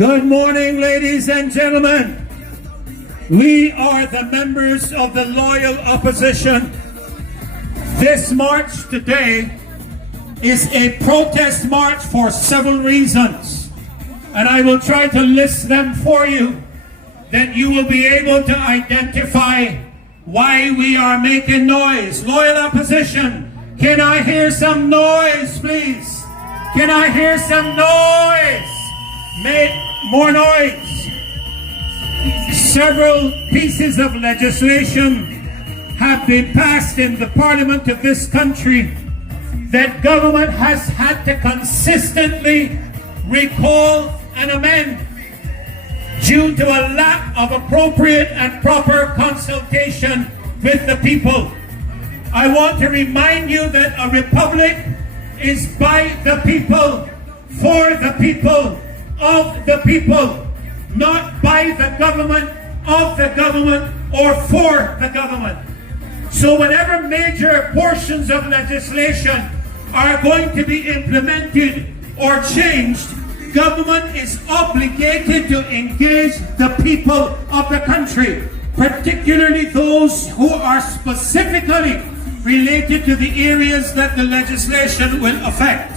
Good morning, ladies and gentlemen. We are the members of the loyal opposition. This march today is a protest march for several reasons, and I will try to list them for you, that you will be able to identify why we are making noise. Loyal opposition, can I hear some noise, please? Can I hear some noise? Make more noise. Several pieces of legislation have been passed in the Parliament of this country that government has had to consistently recall and amend due to a lack of appropriate and proper consultation with the people. I want to remind you that a republic is by the people, for the people, of the people, not by the government, of the government, or for the government. So whenever major portions of legislation are going to be implemented or changed, government is obligated to engage the people of the country, particularly those who are specifically related to the areas that the legislation will affect.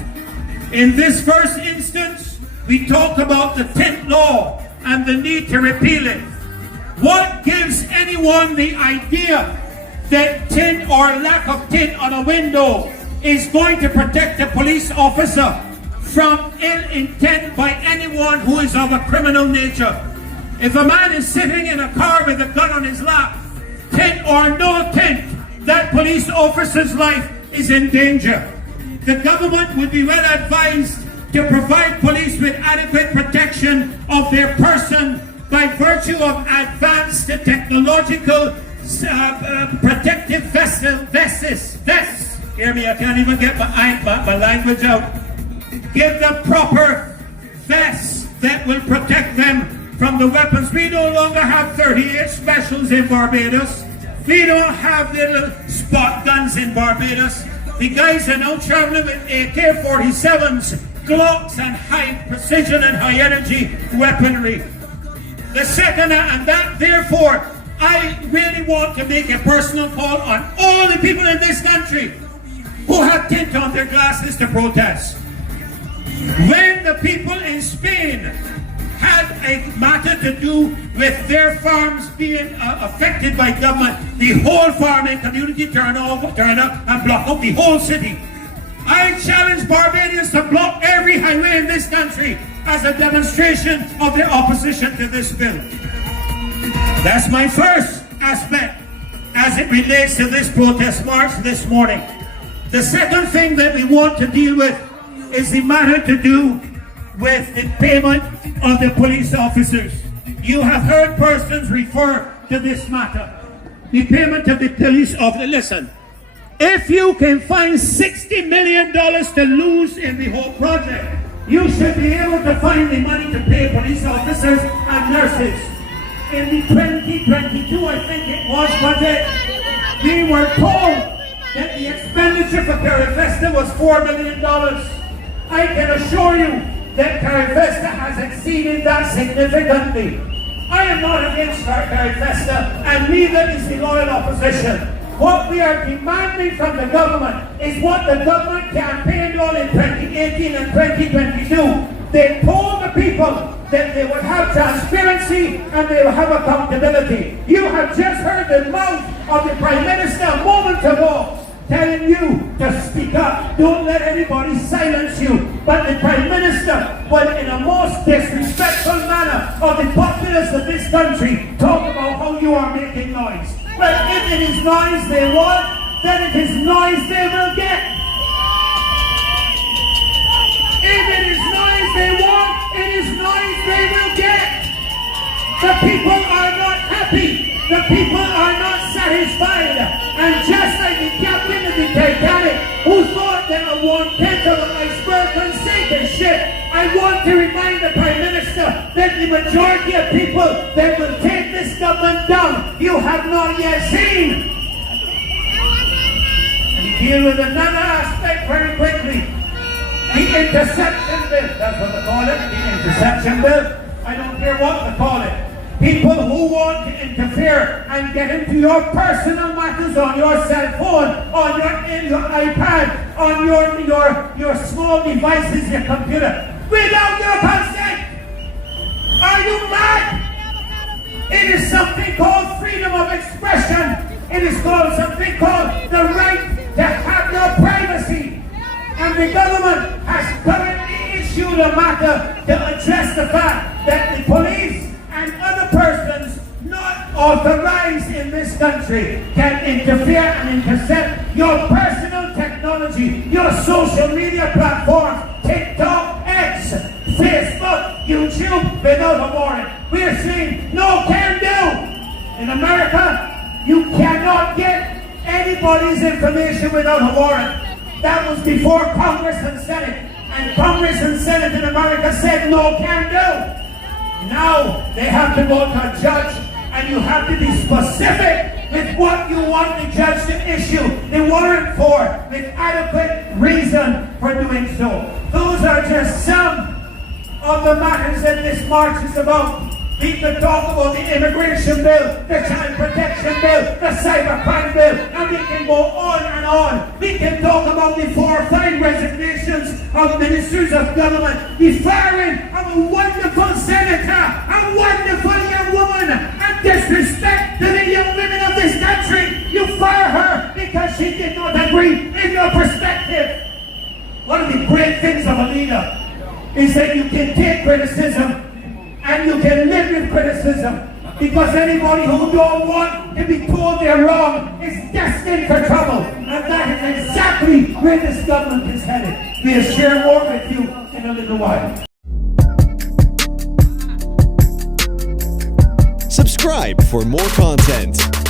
In this first instance, we talk about the tint law and the need to repeal it. What gives anyone the idea that tint or lack of tint on a window is going to protect a police officer from ill intent by anyone who is of a criminal nature? If a man is sitting in a car with a gun on his lap, tint or no tint, that police officer's life is in danger. The government would be well advised to provide police with adequate protection of their person by virtue of advanced technological protective vests. Hear me, I can't even get my language out. Give them proper vests that will protect them from the weapons. We no longer have 38 specials in Barbados. We don't have little spot guns in Barbados. The guys are now traveling with AK-47s, Glocks, and high precision and high energy weaponry. The second, and that therefore, I really want to make a personal call on all the people in this country who have tint on their glasses to protest. When the people in Spain had a matter to do with their farms being affected by government, the whole farming community turned up and blocked up the whole city. I challenge Barbadians to block every highway in this country as a demonstration of their opposition to this bill. That's my first aspect as it relates to this protest march this morning. The second thing that we want to deal with is the matter to do with the payment of the police officers. You have heard persons refer to this matter. The payment of the police officers. Listen, if you can find $60 million to lose in the whole project, you should be able to find the money to pay police officers and nurses. In the 2022, I think it was, budget, we were told that the expenditure for Carifesta was $4 million. I can assure you that Carifesta has exceeded that significantly. I am not against Carifesta, and neither is the loyal opposition. What we are demanding from the government is what the government campaigned on in 2018 and 2022. They told the people that they would have transparency and they will have accountability. You have just heard the mouth of the Prime Minister a moment ago telling you to speak up. Don't let anybody silence you. But the Prime Minister was in a most disrespectful manner of the populace of this country talk about how you are making noise. Well, if it is noise they want, then it is noise they will get. If it is noise they want, it is noise they will get. The people are not happy. The people are not satisfied. And just like the captain of the Titanic, who thought that a 1/10 of an iceberg can sink a ship, I want to remind the Prime Minister that the majority of people that will take this government down, you have not yet seen. And deal with another aspect very quickly. The interception bill, that's what they call it, the interception bill. I don't care what to call it. People who want to interfere and get into your personal matters on your cell phone, on your iPad, on your small devices, your computer, without your consent. Are you mad? It is something called freedom of expression. It is called something called the right to have your privacy. And the government has currently issued a matter to address the fact that the police and other persons not authorized in this country can interfere and intercept your personal technology, your social media platforms, TikTok, X, Facebook, YouTube, without a warrant. We are saying no can do. In America, you cannot get anybody's information without a warrant. That was before Congress and Senate. And Congress and Senate in America said no can do. Now they have to go to a judge, and you have to be specific with what you want the judge to issue the warrant for, with adequate reason for doing so. Those are just some of the matters that this march is about. We could talk about the immigration bill, the child protection bill, the cybercrime bill, and we can go on and on. We can talk about the 4 or 5 resignations of ministers of government, the firing of a wonderful senator, a wonderful young woman, and disrespect to the young women of this country. You fire her because she did not agree in your perspective. One of the great things of a leader is that you can take criticism and you can live with criticism, because anybody who don't want to be told they're wrong is destined for trouble. And that is exactly where this government is headed. We'll share more with you in a little while. Subscribe for more content.